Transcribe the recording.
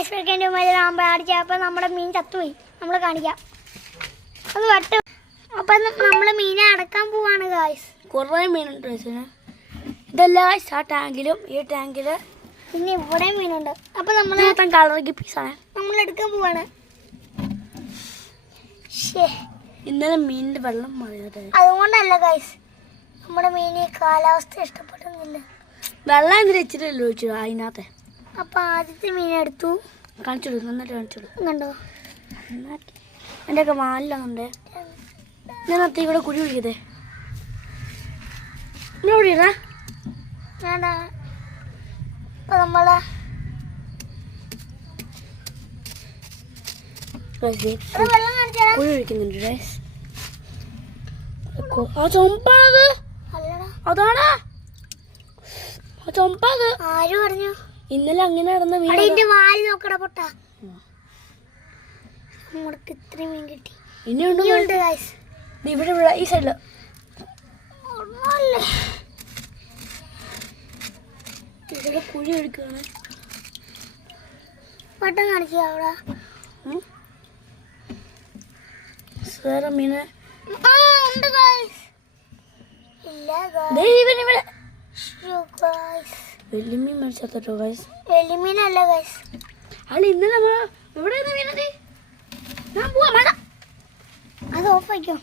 Guys വെക്കേണ്ടി ആകുമ്പോൾ അടിച്ചപ്പോൾ നമ്മുടെ മീൻ ചത്തുപോയി. നമ്മൾ കാണിക്കാം അത് വട്ട്. അപ്പം നമ്മൾ മീനെ അടക്കാൻ പോവാണ് ഗൈസ്. കുറേ മീനുണ്ട് ഗൈസിന്. ഇതല്ല ഗൈസ് ആ ടാങ്കിലും ഈ ടാങ്കിൽ പിന്നെ ഇവിടെ മീനുണ്ട്. അപ്പം നമ്മൾ കളർ പീസാണ് നമ്മൾ എടുക്കാൻ പോവാണ്. ഇന്നലെ മീനിന്റെ വെള്ളം മറിയത് അതുകൊണ്ടല്ല ഗൈസ്, നമ്മുടെ മീന് കാലാവസ്ഥ ഇഷ്ടപ്പെടുന്നില്ല. വെള്ളം എന്തിനാ ഇച്ചിട്ടല്ലോ ചോദിച്ചു അതിനകത്തെ. അപ്പൊ ആദ്യത്തെ മീൻ എടുത്തു. കാണിച്ചോളൂ, നന്നായിട്ട് കാണിച്ചോളൂ. കണ്ടോ എൻ്റെ ഒക്കെ മാലിലുണ്ട്. ഞാൻ അത്ത ഇവിടെ കുഴി പിടിക്കതേ ഇവിടെ വേണ്ട. ഇപ്പൊ നമ്മള് വെള്ളം കാണിച്ചാ കുഴി ഒഴിക്കുന്നുണ്ട്. ആ ചൊമ്പാണത്, അതാണ് ആ ചൊമ്പത്. ആര് പറഞ്ഞു? ഇന്നലെ അങ്ങനെ നടന്ന മീൻ. അതിന്റെ വാല് നോക്കട പൊട്ട. നമ്മൾക്ക് ഇത്രയും മീൻ കിട്ടി. ഇനിയുണ്ട് ഇവിടെ ഇവിടെ ഈ സൈഡില്. ഇവിടെ കുഴി ഒഴിക്കുകയാണ്. വട്ടം കാണിക്കുക അവിടെ വേറെ മീന് ഉണ്ട് ഗൈസ്. ഇല്ല ഇവിടെ വെള്ളിമീൻ മേടിച്ചോ ഗൈസ്. വെള്ളിമീനല്ല ഗൈസ്. അല്ല ഇന്നലെ ഇവിടെ മീനത് ഞാൻ പോവാ. അത് ഓഫാക്കോ.